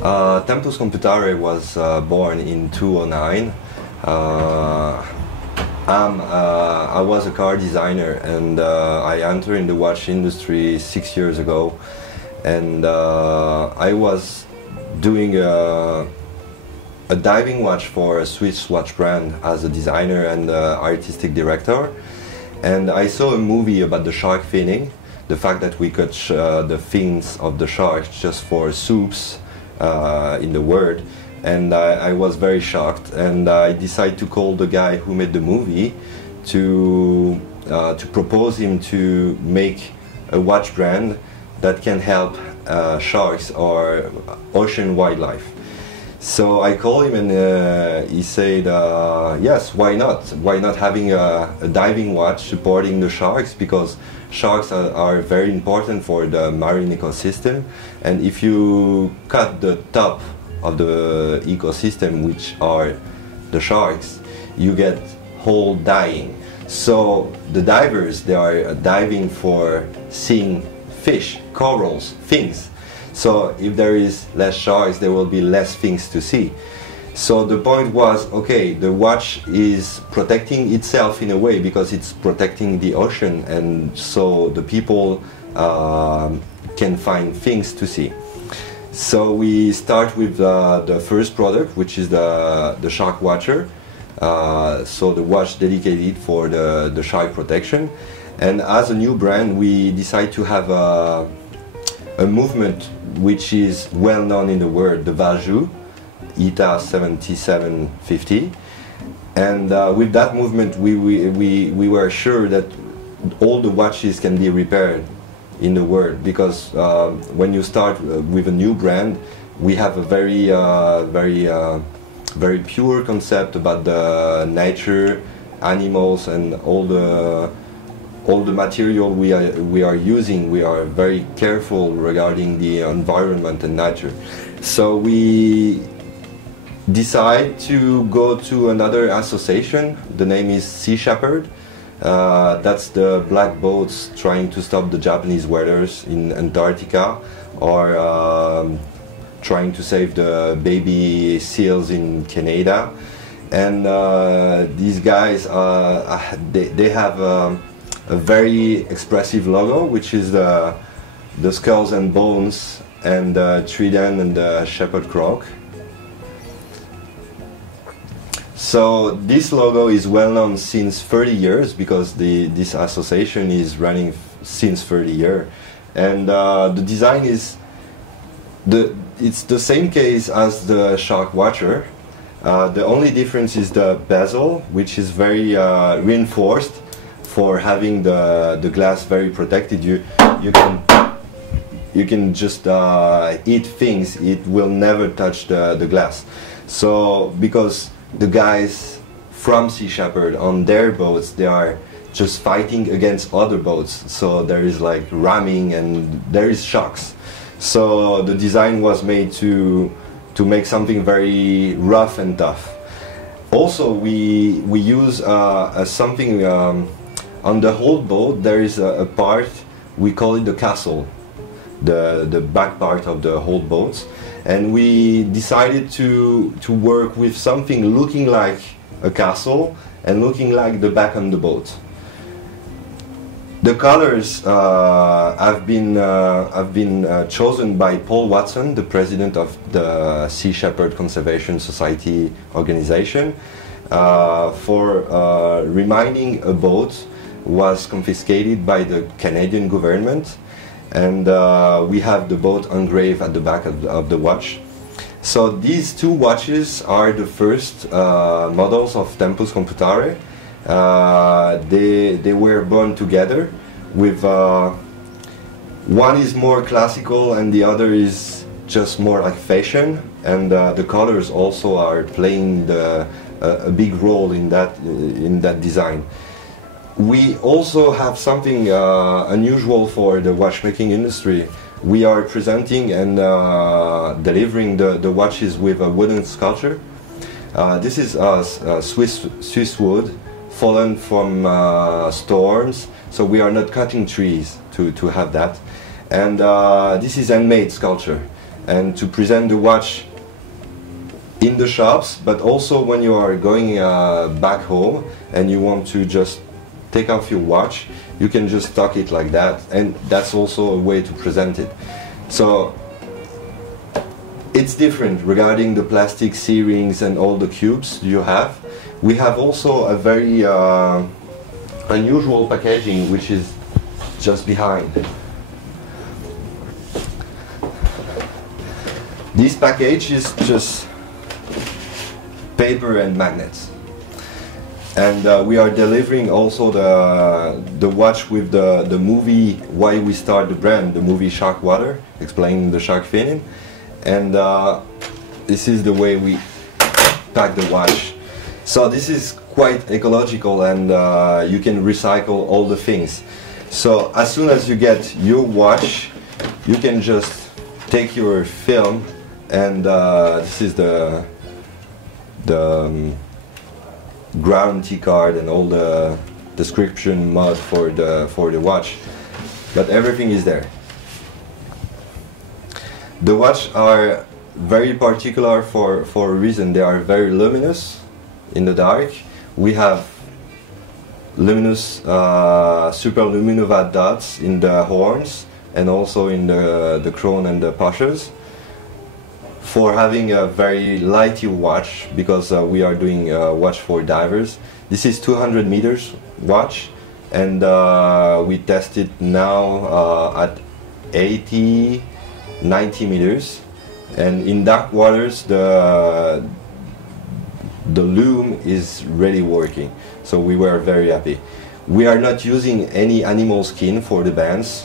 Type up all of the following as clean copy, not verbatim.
Tempvs Compvtare was born in 2009. I was a car designer, and I entered in the watch industry 6 years ago. And I was doing a diving watch for a Swiss watch brand as a designer and artistic director. And I saw a movie about the shark finning, the fact that we catch the fins of the sharks just for soups in the world. And I was very shocked, and I decided to call the guy who made the movie to propose him to make a watch brand that can help sharks or ocean wildlife. So I called him, and he said, yes, why not? Why not having a diving watch supporting the sharks? Because sharks are very important for the marine ecosystem, and if you cut the top of the ecosystem, which are the sharks, you get whole dying. So the divers, they are diving for seeing fish, corals, things. So if there is less sharks, there will be less things to see. So the point was, okay, the watch is protecting itself in a way because it's protecting the ocean, and so the people can find things to see. So we start with the first product, which is the Shark Watcher. So the watch dedicated for the shark protection. And as a new brand, we decide to have a movement which is well known in the world, the Valjoux, ETA 7750. And with that movement, we were sure that all the watches can be repaired in the world, because when you start with a new brand, we have a very pure concept about the nature, animals, and all the material we are using. We are very careful regarding the environment and nature. So we decide to go to another association. The name is Sea Shepherd. That's the black boats trying to stop the Japanese whalers in Antarctica, or trying to save the baby seals in Canada. And these guys, they have a very expressive logo, which is the skulls and bones and the trident and the shepherd croak. So this logo is well known since 30 years because this association is running since 30 years, and the design is it's the same case as the Shark Watcher. The only difference is the bezel, which is very reinforced for having the glass very protected. You can just eat things; it will never touch the glass. So because the guys from Sea Shepherd on their boats, they are just fighting against other boats, so there is like ramming and there is shocks. So the design was made to make something very rough and tough. Also we use something on the whole boat. There is a part, we call it the castle, the back part of the whole boat. And we decided to work with something looking like a castle and looking like the back on the boat. The colors have been chosen by Paul Watson, the president of the Sea Shepherd Conservation Society organization, for reminding a boat was confiscated by the Canadian government. And we have the boat engraved at the back of the watch. So these two watches are the first models of Tempvs Compvtare. They were born together with one is more classical and the other is just more like fashion, and the colors also are playing a big role in that design. We also have something unusual for the watchmaking industry. We are presenting and delivering the watches with a wooden sculpture. This is Swiss wood fallen from storms, so we are not cutting trees to have that. And this is handmade sculpture. and to present the watch in the shops, but also when you are going back home and you want to just take off your watch, you can just tuck it like that, and that's also a way to present it. So it's different regarding the plastic C-rings and all the cubes you have. We have also a very unusual packaging, which is just behind. This package is just paper and magnets, and we are delivering also the watch with the movie why we start the brand, the movie Shark Water, explaining the shark finning, and this is the way we pack the watch. So this is quite ecological, and you can recycle all the things. So as soon as you get your watch, you can just take your film, and this is the guarantee card and all the description mode for the watch, but everything is there. The watch are very particular for a reason. They are very luminous in the dark. We have luminous superluminovat dots in the horns and also in the crown and the pushes, for having a very lighty watch, because we are doing a watch for divers. This is 200 meters watch, and we test it now at 80, 90 meters, and in dark waters the loom is really working, so we were very happy. We are not using any animal skin for the bands.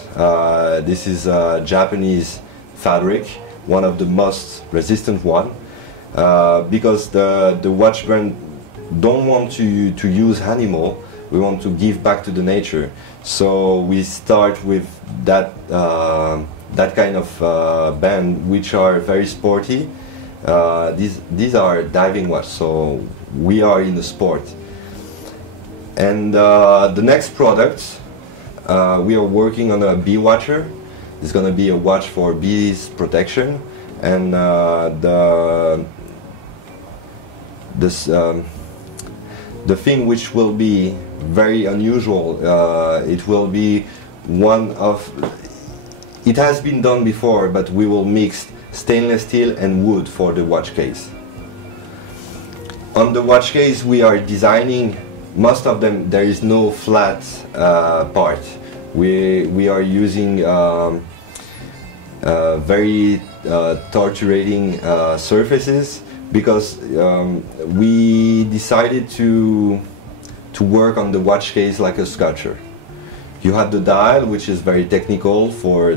This is a Japanese fabric, one of the most resistant one, because the watch brand don't want to use animal. We want to give back to the nature, so we start with that that kind of band, which are very sporty. These are diving watch, so we are in the sport. And the next product, we are working on a bee watcher. It's going to be a watch for bees protection, and the thing which will be very unusual, it will be one of, it has been done before, but we will mix stainless steel and wood for the watch case. On the watch case we are designing, most of them there is no flat part. We are using very torturing surfaces, because we decided to work on the watch case like a sculpture. You have the dial, which is very technical for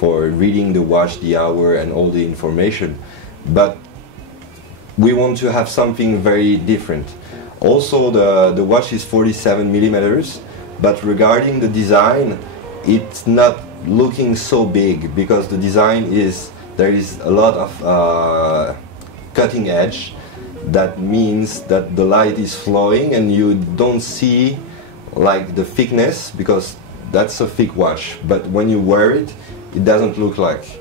reading the watch, the hour, and all the information, but we want to have something very different. Also, the watch is 47 millimeters. But regarding the design, it's not looking so big, because the design is, there is a lot of cutting edge. That means that the light is flowing and you don't see like the thickness, because that's a thick watch, but when you wear it, it doesn't look like.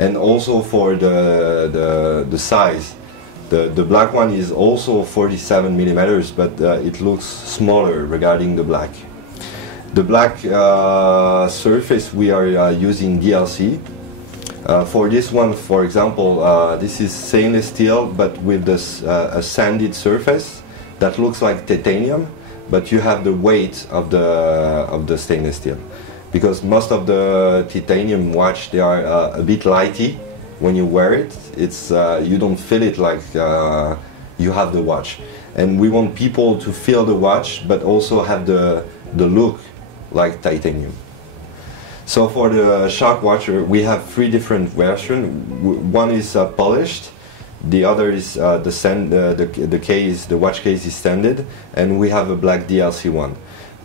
And also for the size, the black one is also 47 millimeters, but it looks smaller regarding the black. The black surface, we are using DLC. For this one, for example, this is stainless steel, but with this a sanded surface that looks like titanium, but you have the weight of the stainless steel, because most of the titanium watch, they are a bit lighty. When you wear it, it's you don't feel it like you have the watch. And we want people to feel the watch, but also have the look like titanium. So for the Shark Watcher, we have three different versions. One is polished, the other is the case, the watch case is sanded, and we have a black DLC one.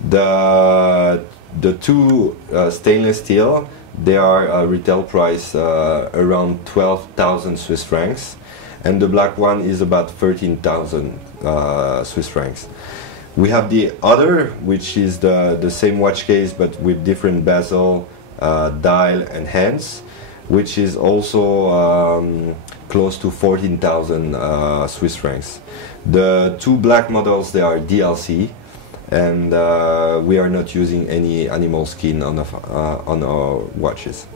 The two stainless steel, they are retail price around 12,000 Swiss francs, and the black one is about 13,000 Swiss francs. We have the other, which is the same watch case but with different bezel, dial and hands. which is also close to 14,000 Swiss francs. The two black models, they are DLC, and we are not using any animal skin on our watches.